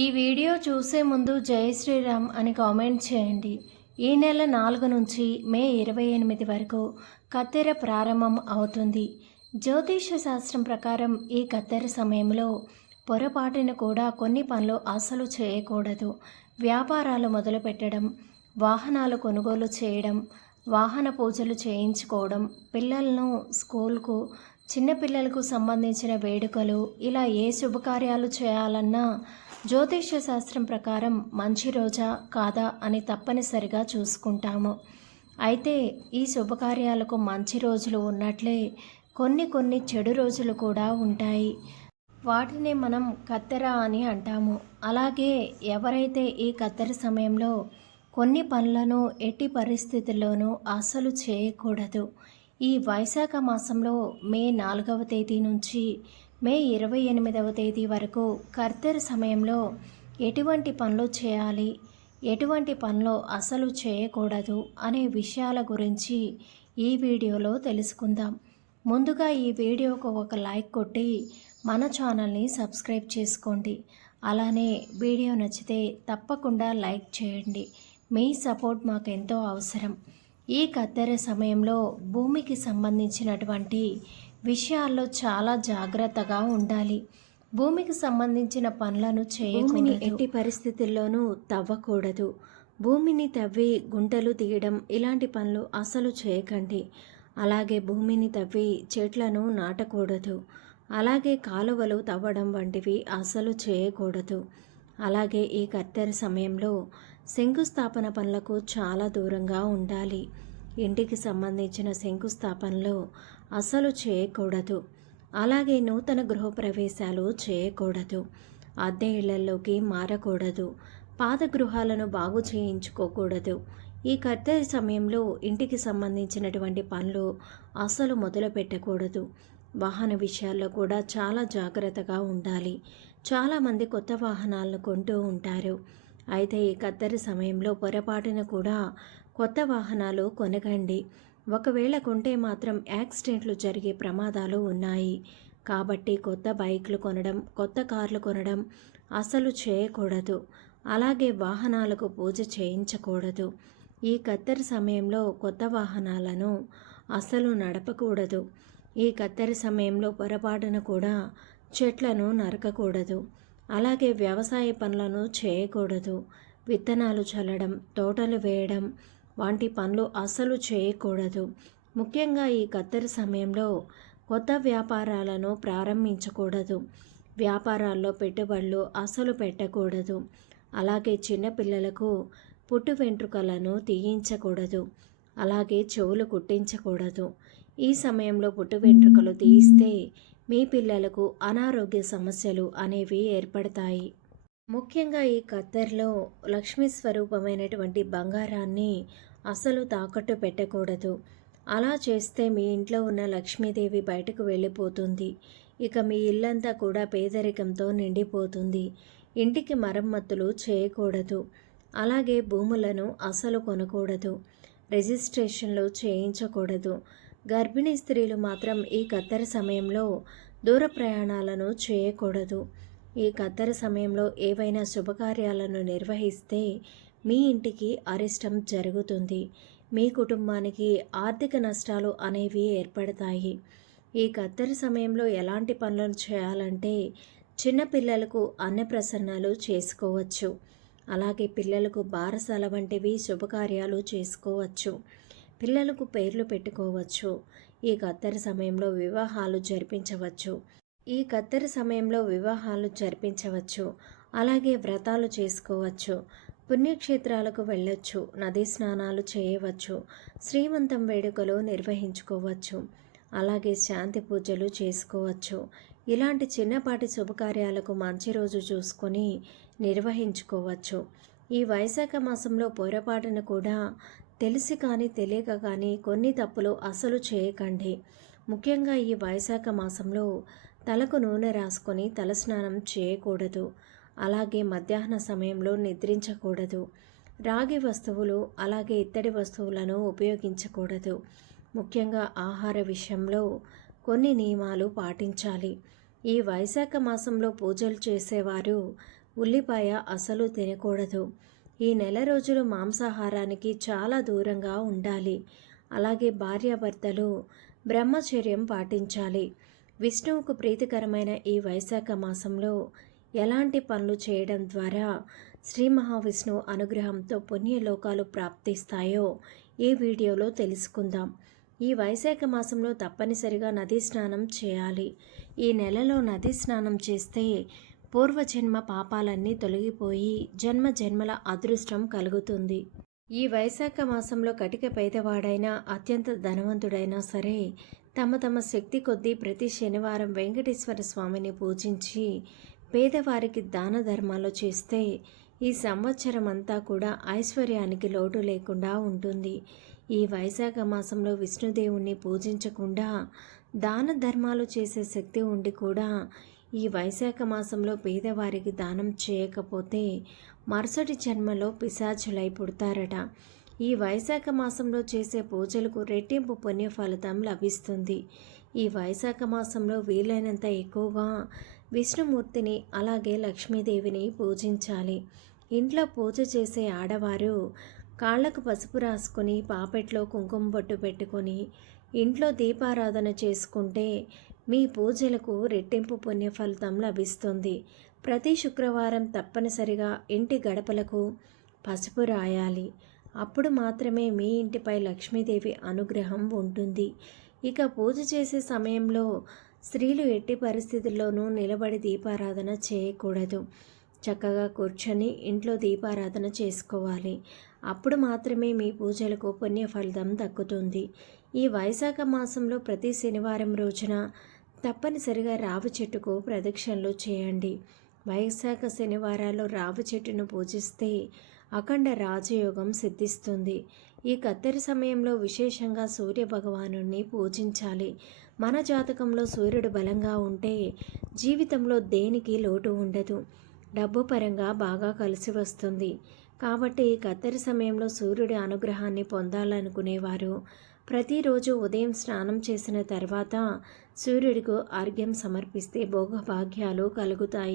ఈ వీడియో చూసే ముందు జై శ్రీరామ్ అని కామెంట్ చేయండి. ఈ నెల 4 నుంచి మే 28 వరకు కత్తెర ప్రారంభం అవుతుంది. జ్యోతిష శాస్త్రం ప్రకారం ఈ కత్తెర సమయంలో పొరపాటున కూడా కొన్ని పనులు అసలు చేయకూడదు. వ్యాపారాలు మొదలుపెట్టడం, వాహనాలు కొనుగోలు చేయడం, వాహన పూజలు చేయించుకోవడం, పిల్లలను స్కూల్కు, చిన్నపిల్లలకు సంబంధించిన వేడుకలు, ఇలా ఏ శుభకార్యాలు చేయాలన్నా జ్యోతిష్య శాస్త్రం ప్రకారం మంచి రోజా కాదా అని తప్పనిసరిగా చూసుకుంటాము. అయితే ఈ శుభకార్యాలకు మంచి రోజులు ఉన్నట్లే కొన్ని చెడు రోజులు కూడా ఉంటాయి. వాటిని మనం కత్తెర అని అంటాము. అలాగే ఎవరైతే ఈ కత్తెర సమయంలో కొన్ని పనులను ఎట్టి పరిస్థితుల్లోనూ అస్సలు చేయకూడదు. ఈ వైశాఖ మాసంలో మే 4వ తేదీ నుంచి మే 28వ తేదీ వరకు కత్తెర సమయంలో ఎటువంటి పనులు చేయాలి, ఎటువంటి పనులు అసలు చేయకూడదు అనే విషయాల గురించి ఈ వీడియోలో తెలుసుకుందాం. ముందుగా ఈ వీడియోకు ఒక లైక్ కొట్టి మన ఛానల్ని సబ్స్క్రైబ్ చేసుకోండి. అలానే వీడియో నచ్చితే తప్పకుండా లైక్ చేయండి. మీ సపోర్ట్ మాకు ఎంతో అవసరం. ఈ కత్తెర సమయంలో భూమికి సంబంధించినటువంటి విషయాల్లో చాలా జాగ్రత్తగా ఉండాలి. భూమికి సంబంధించిన పనులను చేయకూడదు. ఎట్టి పరిస్థితుల్లోనూ తవ్వకూడదు. భూమిని తవ్వి గుంటలు తీయడం ఇలాంటి పనులు అసలు చేయకండి. అలాగే భూమిని తవ్వి చెట్లను నాటకూడదు. అలాగే కాలువలు తవ్వడం వంటివి అసలు చేయకూడదు. అలాగే ఈ కత్తెర సమయంలో శంకుస్థాపన పనులకు చాలా దూరంగా ఉండాలి. ఇంటికి సంబంధించిన శంకుస్థాపనలో అసలు చేయకూడదు. అలాగే నూతన గృహప్రవేశాలు చేయకూడదు. అద్దె ఇళ్లలోకి మారకూడదు. పాత గృహాలను బాగు చేయించుకోకూడదు. ఈ కత్తెర సమయంలో ఇంటికి సంబంధించినటువంటి పనులు అసలు మొదలు పెట్టకూడదు. వాహన విషయాల్లో కూడా చాలా జాగ్రత్తగా ఉండాలి. చాలామంది కొత్త వాహనాలను కొంటూ ఉంటారు. అయితే ఈ కత్తెర సమయంలో పొరపాటున కూడా కొత్త వాహనాలు కొనకండి. ఒకవేళ కొంటే మాత్రం యాక్సిడెంట్లు జరిగే ప్రమాదాలు ఉన్నాయి. కాబట్టి కొత్త బైక్లు కొనడం, కొత్త కార్లు కొనడం అసలు చేయకూడదు. అలాగే వాహనాలకు పూజ చేయించకూడదు. ఈ కత్తెర సమయంలో కొత్త వాహనాలను అసలు నడపకూడదు. ఈ కత్తెర సమయంలో పొరపాటున కూడా చెట్లను నరకకూడదు. అలాగే వ్యవసాయ పనులను చేయకూడదు. విత్తనాలు చల్లడం, తోటలు వేయడం వంటి పనులు అస్సలు చేయకూడదు. ముఖ్యంగా ఈ కత్తెర సమయంలో కొత్త వ్యాపారాలను ప్రారంభించకూడదు. వ్యాపారాల్లో పెట్టుబడులు అస్సలు పెట్టకూడదు. అలాగే చిన్నపిల్లలకు పుట్టు వెంట్రుకలను తీయించకూడదు. అలాగే చెవులు కుట్టించకూడదు. ఈ సమయంలో పుట్టు వెంట్రుకలు తీయిస్తే మీ పిల్లలకు అనారోగ్య సమస్యలు అనేవి ఏర్పడతాయి. ముఖ్యంగా ఈ కత్తెరలో లక్ష్మీ స్వరూపమైనటువంటి బంగారాన్ని అసలు తాకట్టు పెట్టకూడదు. అలా చేస్తే మీ ఇంట్లో ఉన్న లక్ష్మీదేవి బయటకు వెళ్ళిపోతుంది. ఇక మీ ఇల్లంతా కూడా పేదరికంతో నిండిపోతుంది. ఇంటికి మరమ్మతులు చేయకూడదు. అలాగే భూములను అసలు కొనకూడదు. రిజిస్ట్రేషన్లు చేయించకూడదు. గర్భిణీ స్త్రీలు మాత్రం ఈ కత్తెర సమయంలో దూర ప్రయాణాలను చేయకూడదు. ఈ కత్తెర సమయంలో ఏవైనా శుభకార్యాలను నిర్వహిస్తే మీ ఇంటికి అరిష్టం జరుగుతుంది. మీ కుటుంబానికి ఆర్థిక నష్టాలు అనేవి ఏర్పడతాయి. ఈ కత్తెర సమయంలో ఎలాంటి పనులను చేయాలంటే చిన్నపిల్లలకు అన్నప్రసన్నాలు చేసుకోవచ్చు. అలాగే పిల్లలకు బారసాల వంటివి శుభకార్యాలు చేసుకోవచ్చు. పిల్లలకు పేర్లు పెట్టుకోవచ్చు. ఈ కత్తెర సమయంలో వివాహాలు జరిపించవచ్చు. అలాగే వ్రతాలు చేసుకోవచ్చు. పుణ్యక్షేత్రాలకు వెళ్ళొచ్చు. నదీ స్నానాలు చేయవచ్చు. శ్రీమంతం వేడుకలు నిర్వహించుకోవచ్చు. అలాగే శాంతి పూజలు చేసుకోవచ్చు. ఇలాంటి చిన్నపాటి శుభకార్యాలకు మంచి రోజు చూసుకొని నిర్వహించుకోవచ్చు. ఈ వైశాఖ మాసంలో పొరపాటున కూడా తెలిసి కానీ తెలియక కానీ కొన్ని తప్పులు అసలు చేయకండి. ముఖ్యంగా ఈ వైశాఖ మాసంలో తలకు నూనె రాసుకొని తలస్నానం చేయకూడదు. అలాగే మధ్యాహ్న సమయంలో నిద్రించకూడదు. రాగి వస్తువులు అలాగే ఇత్తడి వస్తువులను ఉపయోగించకూడదు. ముఖ్యంగా ఆహార విషయంలో కొన్ని నియమాలు పాటించాలి. ఈ వైశాఖ మాసంలో పూజలు చేసేవారు ఉల్లిపాయ అసలు తినకూడదు. ఈ నెల రోజులు మాంసాహారానికి చాలా దూరంగా ఉండాలి. అలాగే భార్యాభర్తలు బ్రహ్మచర్యం పాటించాలి. విష్ణువుకు ప్రీతికరమైన ఈ వైశాఖ మాసంలో ఎలాంటి పనులు చేయడం ద్వారా శ్రీ మహావిష్ణువు అనుగ్రహంతో పుణ్యలోకాలు ప్రాప్తిస్తాయో ఈ వీడియోలో తెలుసుకుందాం. ఈ వైశాఖ మాసంలో తప్పనిసరిగా నదీ స్నానం చేయాలి. ఈ నెలలో నదీ స్నానం చేస్తే పూర్వజన్మ పాపాలన్నీ తొలగిపోయి జన్మ జన్మల అదృష్టం కలుగుతుంది. ఈ వైశాఖ మాసంలో కటిక పేదవాడైనా అత్యంత ధనవంతుడైనా సరే తమ తమ శక్తి కొద్దీ ప్రతి శనివారం వెంకటేశ్వర స్వామిని పూజించి పేదవారికి దాన ధర్మాలు చేస్తే ఈ సంవత్సరం అంతా కూడా ఐశ్వర్యానికి లోటు లేకుండా ఉంటుంది. ఈ వైశాఖ మాసంలో విష్ణుదేవుణ్ణి పూజించకుండా దాన ధర్మాలు చేసే శక్తి ఉండి కూడా ఈ వైశాఖ మాసంలో పేదవారికి దానం చేయకపోతే మరుసటి జన్మలో పిశాచులై పుడతారట. ఈ వైశాఖ మాసంలో చేసే పూజలకు రెట్టింపు పుణ్య ఫలితం లభిస్తుంది. ఈ వైశాఖ మాసంలో వీలైనంత ఎక్కువగా విష్ణుమూర్తిని అలాగే లక్ష్మీదేవిని పూజించాలి. ఇంట్లో పూజ చేసే ఆడవారు కాళ్లకు పసుపు రాసుకొని పాపెట్లో కుంకుమ బొట్టు పెట్టుకొని ఇంట్లో దీపారాధన చేసుకుంటే మీ పూజలకు రెట్టింపు పుణ్య ఫలితం లభిస్తుంది. ప్రతి శుక్రవారం తప్పనిసరిగా ఇంటి గడపలకు పసుపు రాయాలి. అప్పుడు మాత్రమే మీ ఇంటిపై లక్ష్మీదేవి అనుగ్రహం ఉంటుంది. ఇక పూజ చేసే సమయంలో స్త్రీలు ఎట్టి పరిస్థితుల్లోనూ నిలబడి దీపారాధన చేయకూడదు. చక్కగా కూర్చొని ఇంట్లో దీపారాధన చేసుకోవాలి. అప్పుడు మాత్రమే మీ పూజలకు పుణ్య ఫలితం దక్కుతుంది. ఈ వైశాఖ మాసంలో ప్రతి శనివారం రోజున తప్పనిసరిగా రావి చెట్టుకు ప్రదక్షిణలు చేయండి. వైశాఖ శనివారాల్లో రావి చెట్టును పూజిస్తే అఖండ రాజయోగం సిద్ధిస్తుంది. ఈ కత్తెర సమయంలో విశేషంగా సూర్య భగవానుణ్ణి పూజించాలి. మన జాతకంలో సూర్యుడు బలంగా ఉంటే జీవితంలో దేనికి లోటు ఉండదు. డబ్బు పరంగా బాగా కలిసి వస్తుంది. కాబట్టి కత్తెర సమయంలో సూర్యుడి అనుగ్రహాన్ని పొందాలనుకునేవారు ప్రతిరోజు ఉదయం స్నానం చేసిన తర్వాత సూర్యుడికి అర్ఘ్యం సమర్పిస్తే భోగభాగ్యాలు కలుగుతాయి.